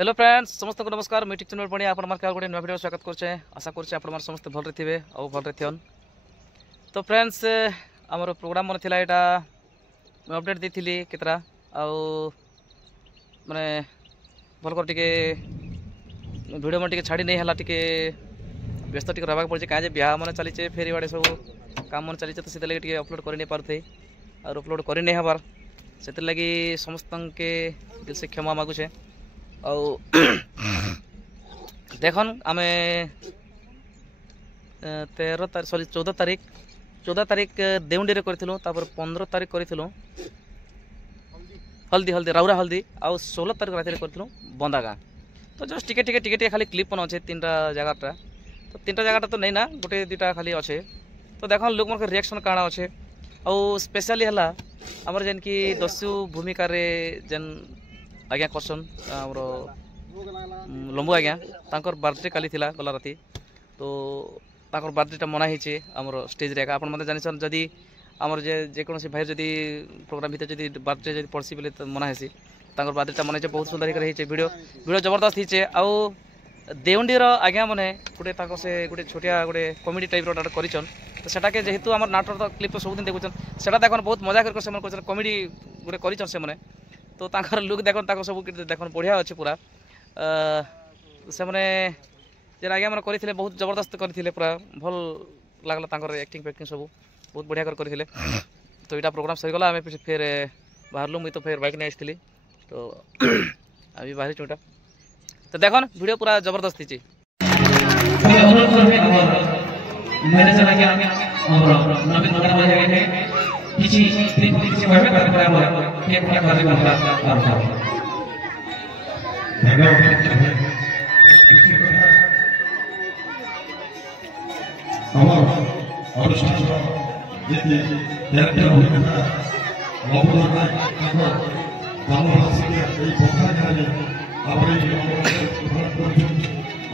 Hello friends समस्त को नमस्कार मीटिंग चैनल पड़ी आप गोटे नुआ वीडियो स्वागत करछे। आशा करछे आप समस्त भलरे थे और भलरे थियन। तो फ्रेंड्स आमर प्रोग्राम मन थिला एटा मैं अपडेट देथिली केतरा आउ माने भल कर टिके वीडियो मन टिके छाड़ी नहीं हला टिके व्यस्त टिके रहबा पड़े काजे बियाह मन चली फेरी बाड़े सब काम मन चली तो से टिके अपलोड कर नहीं पारथे और अपलोड कर नहीं हबार से लगी समस्त के दिल से क्षमा मागुछे। देखन आमे 14 तारीख देउंडी रे करथिलु तापर 15 तारीख करथिलु हल्दी राउरा हल्दी आउ 16 तारीख राति रे करथिलु बंदागा। तो जस्ट टिके खाली क्लिप पन अच्छे तीनटा जगहटा तो तीनटा जगहटा तो नहीं ना गोटे दुटा खाली अच्छे। तो देखन लोक मन रिएक्शन काଣା अच्छे आउ स्पेशली हला हमर जेन की दस्यु भूमिका रे जेन आज्ञा क्वेश्चन आमर लंबू आज्ञा तांकर बर्थडे काली थिला गला राति तो तांकर बर्थडेटा मना होइछे आमर स्टेज रे आपन माने जानिछन जदी आमर जे कोनोसी भाई जदी प्रोग्राम भीतर जदी बर्थडे जदी पड़सी बेले तो मना हेसी तांकर बर्थडेटा मनाइछे बहुत सुंदर कर होइछे वीडियो जबरदस्त होइछे। आउ देउंडी रो आज्ञा माने गुटे तांको से गुटे छोटिया गुटे कॉमेडी टाइप रो डाटा करिछन तो सेटा के जेहेतु आमर नाटक तो क्लिप तो सब दिन देखुछन सेटा देखन बहुत मजा कर से मन कहछन कॉमेडी गुटे करिछन से माने तो तांकर लुक देखन ताको सब देखन बढ़िया अच्छे पूरा से माने जे आज्ञा मन करथिले बहुत जबरदस्त करथिले पूरा भल लागला तांकर एक्टिंग फैक्टिंग सब बहुत बढ़िया कर करथिले। तो इटा प्रोग्राम सही गला हमें फिर बाहरलु मुई तो फिर बाइक ने आइसथिली तो अभी बाहर चोटा तो देखन वीडियो पूरा जबरदस्त हिची मैंने चला कि और नवीन नगर में गए किसी किसी भाई में करते हैं एक क्या करने का और और जितने डायरेक्टर होने का बाबू का बाबू हंसते এই কথা জানে আপনি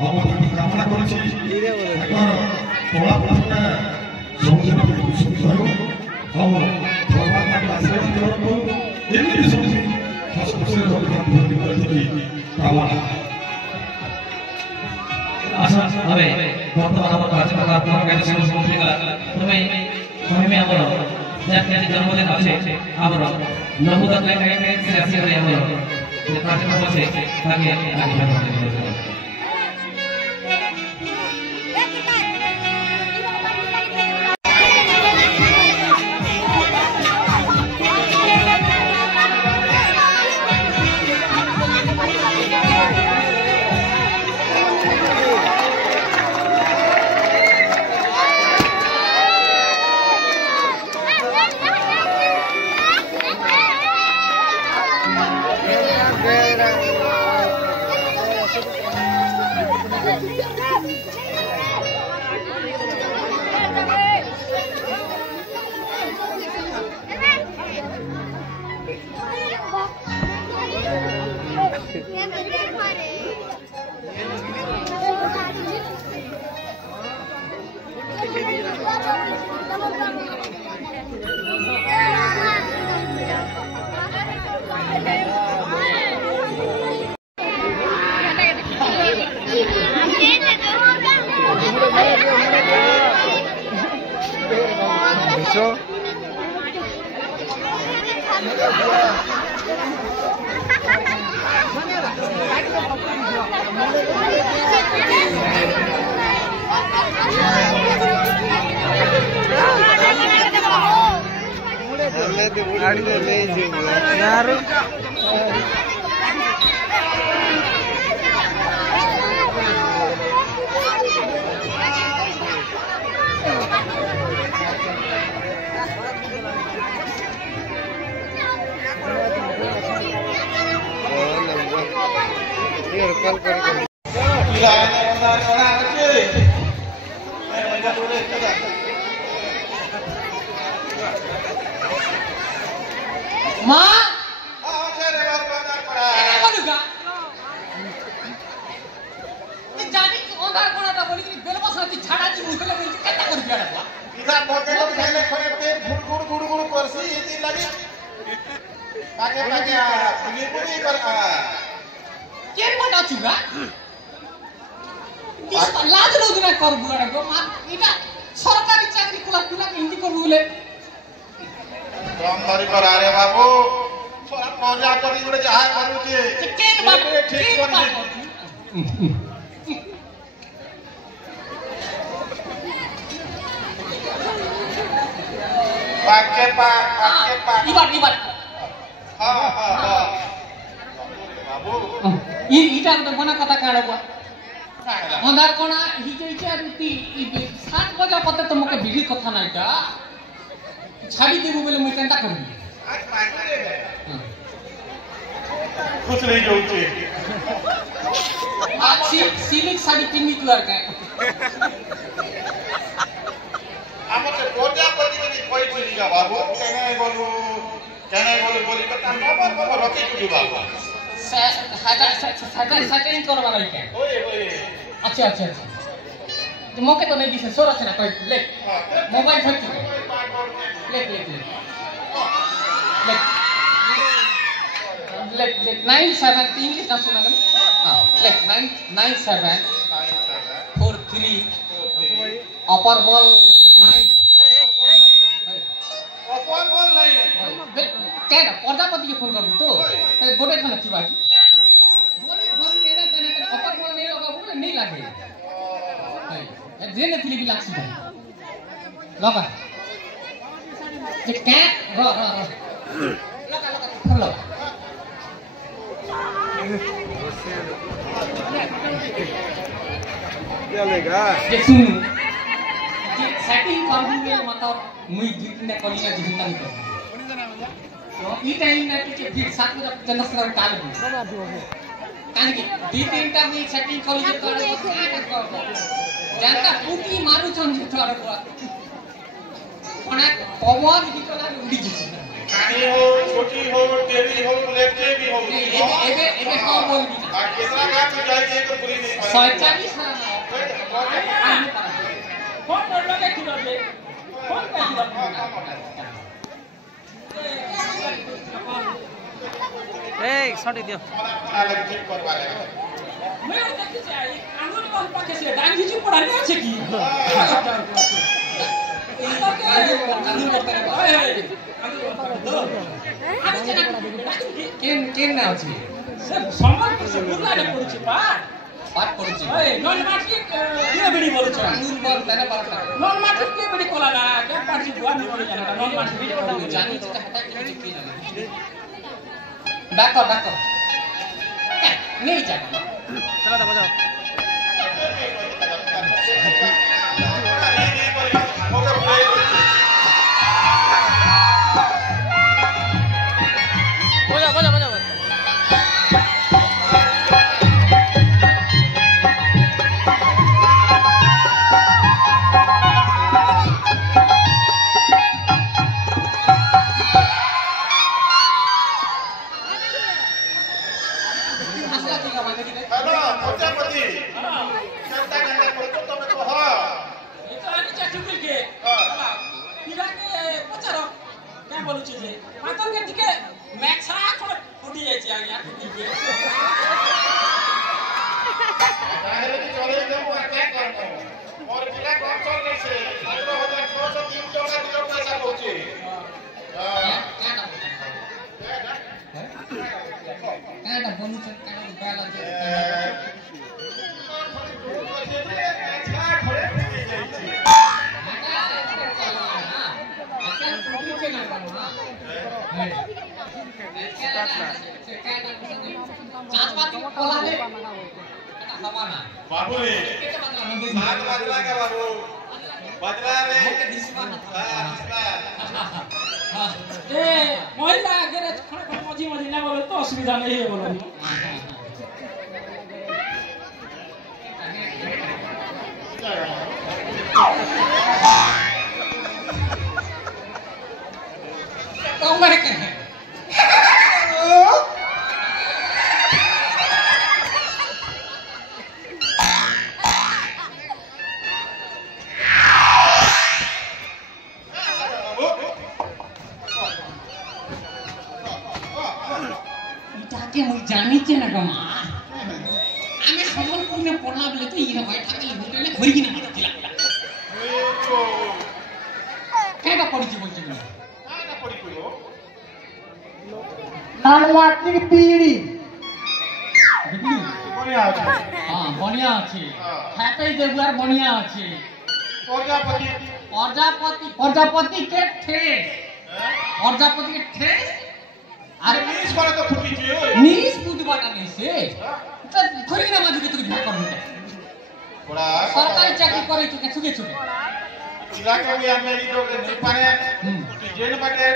আমার কামনা করছি এখন তোমরা সমুদ্র সুস্থ হও और भगवान का आशीर्वाद करो एमनी समझी सबसे भगवान की कामना आशा हमें वर्तमान हम कार्यक्रम आपन के संग संग तमे समय हमर जाके जन्मदिन আছে हमर नहुदा के से आशीर्वाद हमर जे कार्यक्रम আছে ताकि आगे बढ़े। माँ जानी ओंधार कोणाटा बोली की बेलबसाची झाडाची मुखले बोली केता कर बियाडा इधर पॉकेट में खाइले खरे पे गुड़ करसी इती लगी काके काके पुली पुली कर केन मोटा चुगा लाज लौजना कर बुआ गो मा इटा सरकारी चाकरी कुला कुला हिंदी कर बुले कम धरी कर आरे बाबू थोड़ा मजा करी गुडे जहा करू छे केन बात ठीक केन कर बात पाके ई बात हां बाबू इटा तो बना कथा काढ बुआ अंधार कोणा ही जे रुती 7 बजा पते तो मके बिडी कथा नाइटा छाड़ी देबो बोले मुई केनता करबी आज पाके कुछ नहीं जोचे आज सिल्क साड़ी पिन्नी तुआर का हमसे कोजा पति के कोई चीगा बाबू केने बोलू बोली कथा बाबू रखी तुली बाबू सेटिंग करवा रही के ओए अच्छा तो मौके तो नहीं दिसे सोरा छना कोई ले मोबाइल फेंक ले 97 इंग्लिश ना सुना हां ले 97 43 अपर बॉल क्या प्रजापति के फोन कर तो गोटे खाना थी बाकी बोली एना कने अपर बॉल नहीं लगा बोले नहीं लागे जेने थी भी लाक्सी लगा जे क्या लगा क्या लेगा जे सुन जे सेटिंग कर दूंगे मतलब मुई जितने कलिया जितना नहीं कर तो ई टाइम में कि फिर 7 बजे जनस्तर काल भी कान की दी तीनटा में सेटिंग करी जे कर जानता पुटी मारू छन जे तोर पर कोना पवन की कला उड़ी जी कानी हो छोटी हो टेढ़ी हो लेफ्टे भी हो एबे हां बोल दी आ कितना का तू जाएगी तो पूरी नहीं 47 फोन कर लगे कि रे फोन कर ए सटे दियो अलग ठीक करवा ले मैं देखि जाई आंगुर कौन पाके से डांगी जी पढ़ाने আছে কি কেন না আছে সম্মান করছে বুড়াটা পড়ছে পাট পড়ছে ওই নন মাটি দিয়ে বেড়ি বলছ আঙ্গুর বল তারা পারটা নন মাটি দিয়ে বেড়ি কোলা না কে পারছি বুয়া নি বলে জানা নন মাটি দিয়ে জানি যেটা হতা কি জানা ডাকো नहीं जाना चलो दबा जाओ बजा हेलो प्रजापति जनता जनता को तो मैं तो हां ये तो आनी चाचू के पिला के पचारो क्या बोलू छी जे मातर के टिके मैक्सा कोन फुटी जाय छी आगे टिके बाहर की चले जाओ क्या करना और पिला कौन चल रही से 17603 टका दियो पैसा पहुंचे क्या ना बोलू छ क्या गाला जे बाबू रे 7 बजला के बाबू बजला रे हां ए महिला आगे खड़ा मजी ना बोले तो असुविधा नहीं है बोलो कौन है के जानी चे ना गमा ଆମେ ସମ୍ବଲପୁରରେ ପଢିଲା ବେଳେ ତ ଇରା ଭାଇଟା ଖାଲି ହୋଟେଲରେ ଘରିକିନା ମାରିଥିଲା କେଟା ପଡିଛି ବୋଲଛି ମୁଁ କାଟା ପଡି କଇବ नानवाटी पीड़ी ବଢିଆ ଅଛି हाँ बढ़िया अच्छे खाते देवुआर बढ़िया अच्छे ପ୍ରଜାପତି प्रजापति के ठेस प्रजापति के ठेस अरे ଇଂଲିଶ ମାନେ ତ ଫୁଟିଛି ଓଏ नीस बुझबाटा नहीं से तो थोड़ी ना माजू के तू भिया कर बड़ा सरकारी चाकरी करे चुके छुके छुके इलाके में हम नहीं तो नहीं पारे जेन बाटे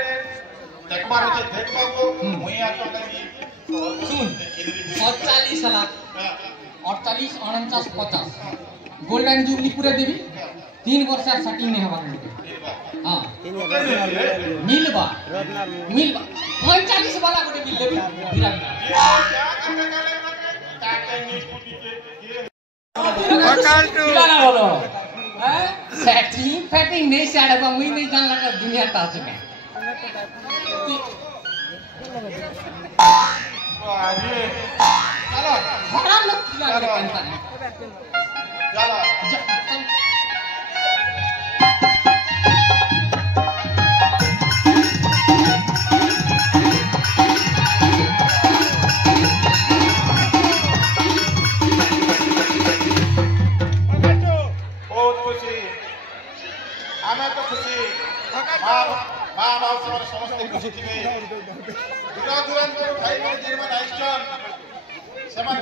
देखबार होचे देखबा को मुई आतो लगी सुन 47 लाख 48 49 50 गोल्डन जुबली पूरे देवी 3 वर्ष सेटिंग नहीं हवा हां मिलबा 45 वाला गोटे मिल देवी फिर किलाना बोलो सेटिंग फैटिंग नहीं साड़े बा मुई नहीं जानला का दुनिया ता चुके चलो हराम लोग किलाना टेंशन है चलो बहुत खुशी हमें तो खुशी माँ बाप से समस्ते खुशी थी दूर दूरांत भाई भाई जेमान आइछन सेमान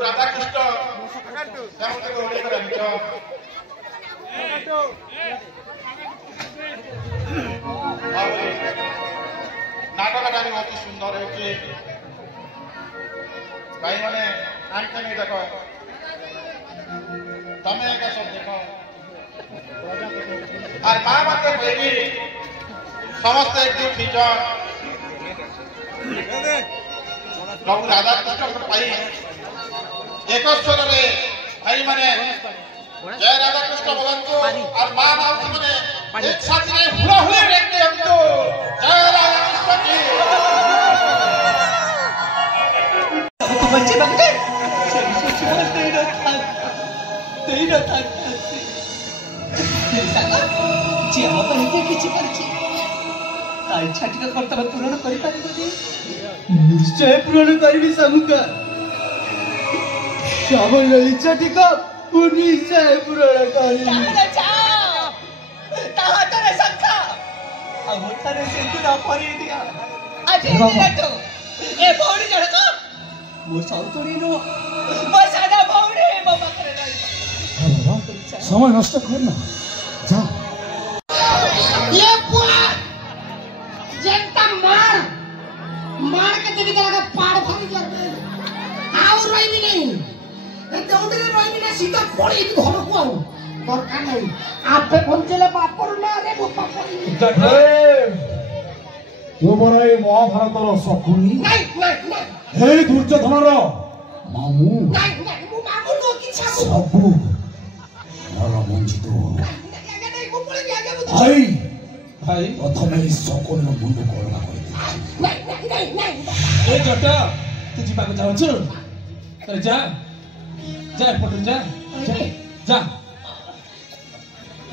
राधा कृष्ण सेमान को होली कर आनिछ नाटकटा भी अति सुंदर होची भाई माने आंखा नहीं देखो तमे एका सब देखो और माँ माते बेबी समस्त एकजुट हिजन प्रभु राधा कृष्ण पाई एक स्वर रे भाई माने जय राधा कृष्ण बोलंतु और माँ माउसी माने एक साथ रे हुला हुला देखते हमको जय राधा कृष्ण की बच्चे बच्चे तेरा था जे हम तो नहीं किछि करछि ताई छाटी का कर्तव्य पूर्ण करि पारिबो निश्चय पूर्ण करबी समुका श्यामल छाटी का निश्चय पूर्ण करबी चाला चा कहां तरे संखा अब तरे से तू ना परी दिया अजे तो ए बौड़ी जड़को मो सौतुरी नो बसादा बौड़ी बाबा करे नहीं समय नष्ट करना जा ये बुआ जनता मार के देखी तरह पाड़ भारी कर दे आउ रही भी नहीं ए दौड़े रही भी नहीं सीधा पड़ी घर को आउ दरकार नहीं आपे पहुंचले बापर ना रे बापा पड़ी ତୁମର ଏଇ ମହାଭାରତର ଶକୁନି नहीं नहीं नहीं ହେ ଦୁର୍ଯ୍ୟୋଧନର ମାମୁଁ नहीं नहीं मु मामू नो की छाबू ସବୁ ମୋର ବଞ୍ଚିତ नहीं को पड़ी भी आगे बुझ ଭାଇ ଭାଇ ପ୍ରଥମେ ଏଇ ଶକୁନିର ମୁଣ୍ଡ କଳା କରିଦିଅ नहीं नहीं ए जटा तू जीवा को चाहछु अरे जा जा पटु जा जा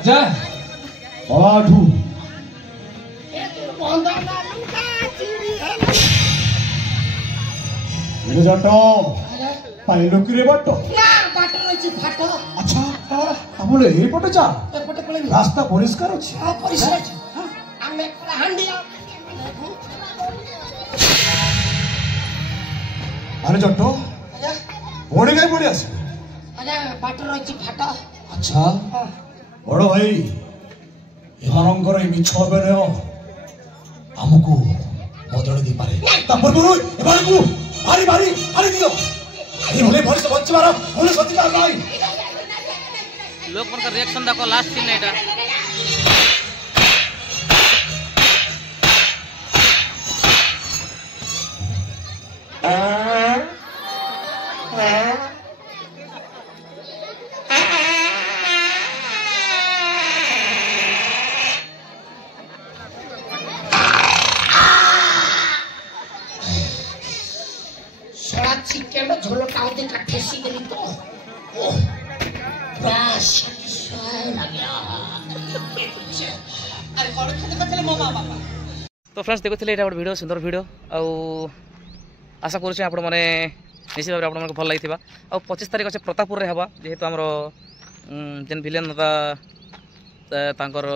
जा ପଳାଠୁ बंदा ना लुका चिड़ी है ଏ ଜଟ ପାଇଲୁ କିରେ ବାଟ ना बाटर रही फाटो ଆଚ୍ଛା ଆମର ଏଇପଟେ ଯା एपटे पळे ରାସ୍ତା ପରିଷ୍କାର ଅଛି हां परिसर हां आमे हांडिया ଆରେ ଜଟ आजा ପୁଣି କାଇଁ ପଳେଇ ଆସିବୁ आजा बाटर रही फाटो ଆଚ୍ଛା ବଡ଼ ଭାଇ ଏମାନଙ୍କର ଏଇ ମିଛ ଅଭିନୟ ଆମକୁ ବଦଳି ଦେଇପାରେ ତା ପୂର୍ବରୁ ଏମାନଙ୍କୁ ମାରି ମାରି ମାରି ଦିଅ ଏଭଳି ମଣିଷ ବଞ୍ଚିବାର କୌଣସି ଅଧିକାର ନାହିଁ लोग मनका रिएक्शन देखो लास्ट सीन एटा चिकन झोलटा होते का ठेसी देली तो ओह बस सही लगा अरे कौन खेते बचले मामा बाबा तो फ्रेंड्स देखुଥିଲେ ଏଇଟା ଗୋଟେ ଭିଡ଼ିଓ ସୁନ୍ଦର ଭିଡ଼ିଓ ଆଉ ଆଶା କରୁଛି ଆପଣମାନେ ନିଶ୍ଚିତ ଭାବରେ ଆପଣମାନଙ୍କୁ ଭଲ ଲାଗିଥିବା ଆଉ 25 ତାରିଖ ଅଛି ପ୍ରତାପପୁରରେ ହେବା ଯେହେତୁ ଆମର ଯେନ୍ ଭିଲେନ ନେତା ତାଙ୍କର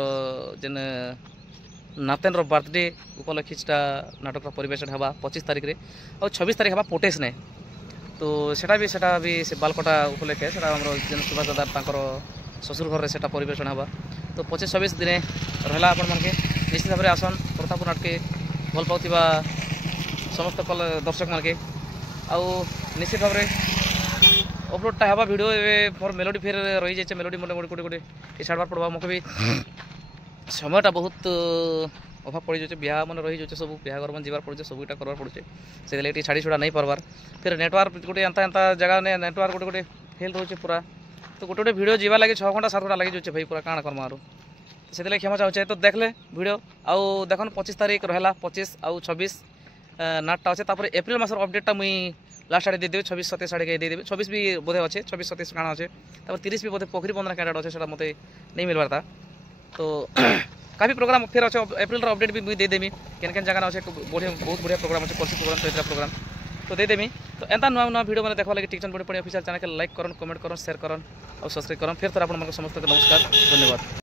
ଯେନ୍ ନାତେନର ବାର୍ଥଡେ ଉପଲକ୍ଷେ ସେଟା ନାଟକର ପରିବେଷଣ ହେବା 25 ତାରିଖରେ ଆଉ 26 ତାରିଖ ହେବା ପୋଟେସନେ ତ ସେଟା ବି ସେ ବାଲକଟା ଉପଲକ୍ଷେ ସେଟା ଆମର ଯେନ୍ ସୁଭାଷ ଦାଦାର ତାଙ୍କର ଶ୍ୱଶୁର ଘରରେ ସେଟା ପରିବେଷଣ ହେବା ତ 25-26 ଦିନେ ରହିଲା ଆପଣମାନକେ ନିଶ୍ଚିତ ଭାବରେ ଆସନ୍ ପ୍ରତାପପୁର ନାଟକେ ଭଲ ପାଉଥିବା ସମସ୍ତ ଦର୍ଶକ ମାନକେ ଆଉ ନିଶ୍ଚିତ ଭାବରେ ଅପଲୋଡ଼ଟା ହେବା ଭିଡ଼ିଓ ଏବେ ମୋର ମେଲୋଡ଼ି ଫେର ରହିଯାଇଛେ ମେଲୋଡ଼ି ମୋତେ ଗୋଟେ ଛାଡ଼ବାର ପଡ଼ବା ମୋତେ ବି ସମୟଟା ବହୁତ ଅଭାବ ପଡ଼ିଯାଉଛେ ବିହା ମାନେ ରହିଯାଉଛେ ସବୁ ବିହାଘର ମାନେ ଯିବାର ପଡ଼ୁଛେ ସବୁ ଏଇଟା କରବାର ପଡ଼ୁଛେ ସେଥିଲାଗି ଟିକେ ଛାଡ଼ି ଛୁଡ଼ା ନେଇ ପାରବାର ଫେର ନେଟୱାର୍କ ଗୋଟେ ଏନ୍ତା ଜାଗା ନେଟୱାର୍କ ଗୋଟେ ଫେଲ୍ ରହୁଛେ ପୁରା ତ ଗୋଟେ ଭିଡ଼ିଓ ଯିବା ଲାଗି 6 ଘଣ୍ଟା 7 ଘଣ୍ଟା ଲାଗିଯାଉଛେ ଭାଇ ପୁରା କାଣା କର୍ମା ଆରୁ ସେଥିଲାଗି କ୍ଷମା ଚାହୁଁଛେ ତ ଦେଖିଲେ ଭିଡ଼ିଓ ଆଉ ଦେଖୁନ୍ 25 ତାରିଖ ରହେଲା 25 ଆଉ 26 ନାଟଟା ଅଛେ ତାପରେ ଏପ୍ରିଲ ମାସର ଅପଡେଟଟା ମୁଇଁ लास्ट आड़े देदेवी 26-27 आड़े देदेवी 26 भी बोधे अच्छे 26-27 काଣା अच्छे तब 30 भी बोधे पोखरी बंदना कैंडिडेट अच्छे सेटा मते नहीं मिलबार था तो काफी प्रोग्राम फिर अच्छे एप्रिल अपडेट भी दे देमी केन केन जगह अच्छे बहुत बढ़िया प्रोग्राम अच्छे परसी प्रोग्राम चैत्रा प्रोग्राम तो दे देमी तो एंता नुआ वीडियो मैंने देखा लगे टिकटन बड़ी ऑफिशियल चैनल के लाइक करन कमेंट करन शेयर करन और सब्सक्राइब करन फिर थोड़ा आप समस्त नमस्कार धन्यवाद।